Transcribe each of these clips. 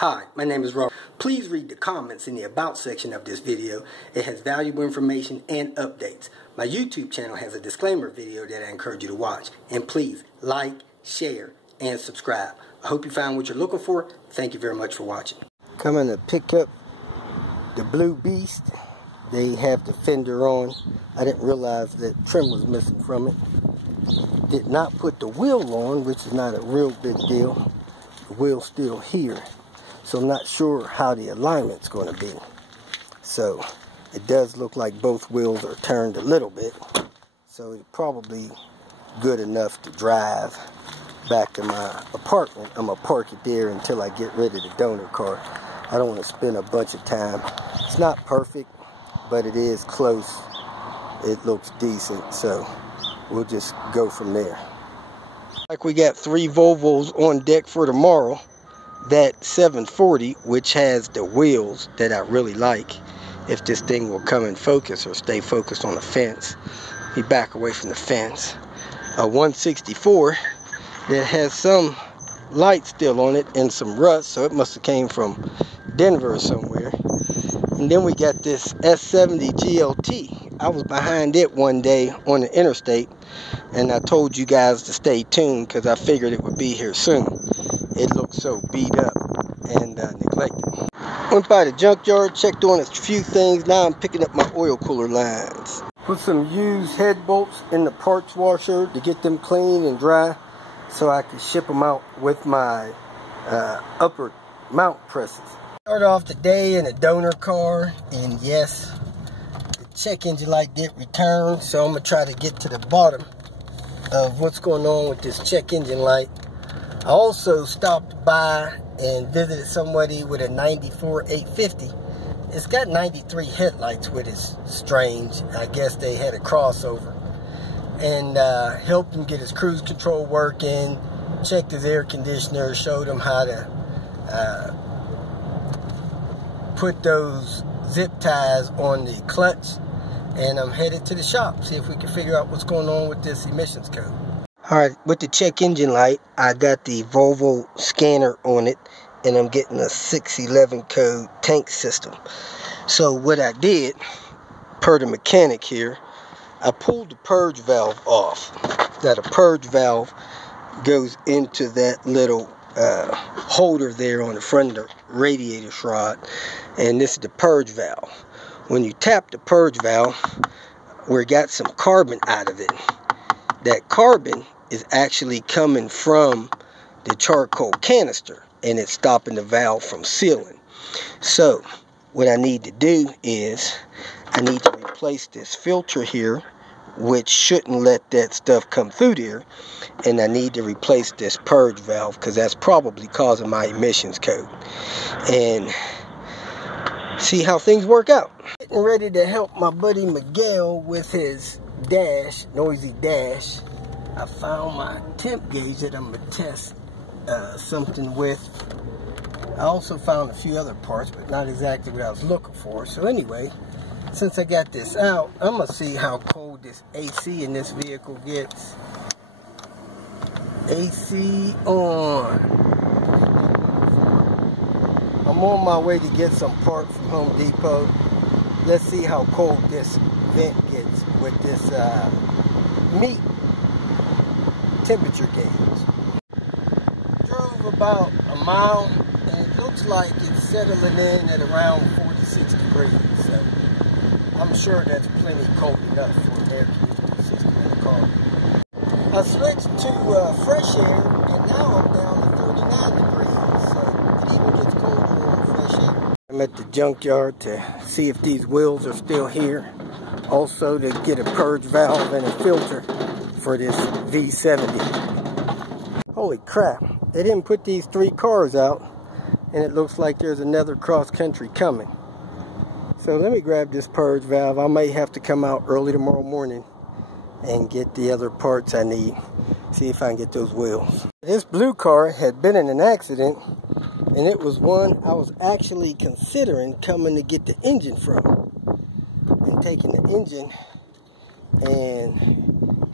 Hi, my name is Robert. Please read the comments in the About section of this video. It has valuable information and updates. My YouTube channel has a disclaimer video that I encourage you to watch. And please like, share, and subscribe. I hope you found what you're looking for. Thank you very much for watching. Coming to pick up the Blue Beast. They have the fender on. I didn't realize that trim was missing from it. Did not put the wheel on, which is not a real big deal. The wheel's still here. So I'm not sure how the alignment's going to be. So it does look like both wheels are turned a little bit. So it's probably good enough to drive back to my apartment. I'm going to park it there until I get rid of the donor car. I don't want to spend a bunch of time. It's not perfect, but it is close. It looks decent, so we'll just go from there. Like we got 3 Volvos on deck for tomorrow. That 740, which has the wheels that I really like, if this thing will come in focus or stay focused on the fence. Be back away from the fence. A 164 that has some light still on it and some rust, so it must have came from Denver or somewhere. And then we got this S70 GLT. I was behind it one day on the interstate, and I told you guys to stay tuned because I figured it would be here soon. It looks so beat up and neglected. Went by the junkyard, checked on a few things. Now I'm picking up my oil cooler lines. Put some used head bolts in the parts washer to get them clean and dry so I can ship them out with my upper mount presses. Start off the day in a donor car, and yes, the check engine light did return, so I'm going to try to get to the bottom of what's going on with this check engine light. I also stopped by and visited somebody with a 94 850. It's got 93 headlights, which is strange. I guess they had a crossover. And helped him get his cruise control working, checked his air conditioner, showed him how to put those zip ties on the clutch. And I'm headed to the shop, see if we can figure out what's going on with this emissions code. Alright, with the check engine light, I got the Volvo scanner on it, and I'm getting a 611 code tank system. So what I did, per the mechanic here, I pulled the purge valve off. Now the purge valve goes into that little holder there on the front of the radiator shroud, and this is the purge valve. When you tap the purge valve, we got some carbon out of it. That carbon is actually coming from the charcoal canister, and it's stopping the valve from sealing. So what I need to do is I need to replace this filter here, which shouldn't let that stuff come through there, and I need to replace this purge valve because that's probably causing my emissions code, and see how things work out. Getting ready to help my buddy Miguel with his dash, noisy dash. I found my temp gauge that I'm going to test something with. I also found a few other parts, but not exactly what I was looking for. So anyway, since I got this out, I'm going to see how cold this AC in this vehicle gets. AC on. I'm on my way to get some parts from Home Depot. Let's see how cold this vent gets with this meat temperature gauge. Drove about a mile, and it looks like it's settling in at around 46 degrees. So I'm sure that's plenty cold enough for an air conditioning system in the car. I switched to fresh air, and now I'm down to 39 degrees. So it even gets colder on fresh air. I'm at the junkyard to see if these wheels are still here. Also to get a purge valve and a filter for this V70. Holy crap, they didn't put these 3 cars out, and it looks like there's another cross country coming. So let me grab this purge valve. I may have to come out early tomorrow morning and get the other parts I need. See if I can get those wheels. This blue car had been in an accident, and it was one I was actually considering coming to get the engine from, and taking the engine and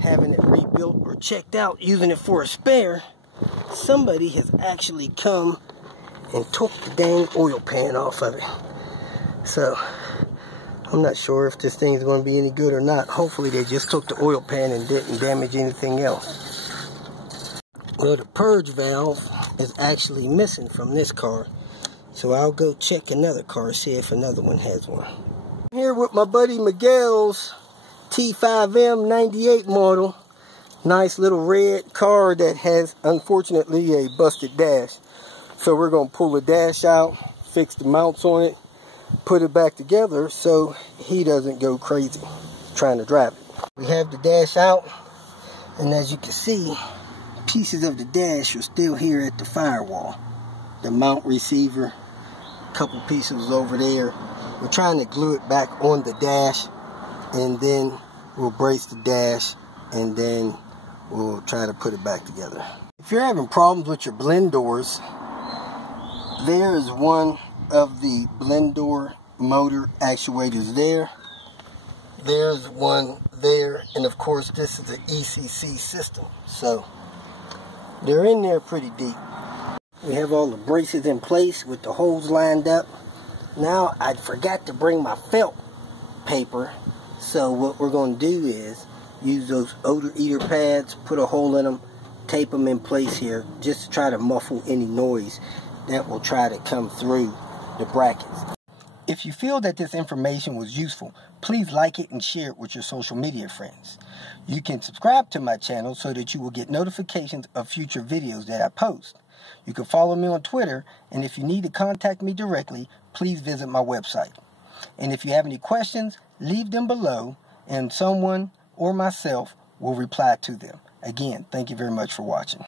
having it rebuilt or checked out, using it for a spare. Somebody has actually come and took the dang oil pan off of it. So I'm not sure if this thing's going to be any good or not. Hopefully they just took the oil pan and didn't damage anything else. Well, the purge valve is actually missing from this car. So I'll go check another car, see if another one has one. I'm here with my buddy Miguel's T5M 98 model. Nice little red car that has, unfortunately, a busted dash. So we're going to pull the dash out, fix the mounts on it, put it back together so he doesn't go crazy trying to drive it. We have the dash out, and as you can see, pieces of the dash are still here at the firewall. The mount receiver, a couple pieces over there. We're trying to glue it back on the dash, and then we'll brace the dash, and then we'll try to put it back together. If you're having problems with your blend doors, there is one of the blend door motor actuators there. There's one there, and of course this is the ECC system. So they're in there pretty deep. We have all the braces in place with the holes lined up. Now I forgot to bring my felt paper, so what we're going to do is use those odor eater pads, put a hole in them, tape them in place here just to try to muffle any noise that will try to come through the brackets. If you feel that this information was useful, please like it and share it with your social media friends. You can subscribe to my channel so that you will get notifications of future videos that I post. You can follow me on Twitter, and if you need to contact me directly, please visit my website. And if you have any questions, leave them below, and someone or myself will reply to them. Again, thank you very much for watching.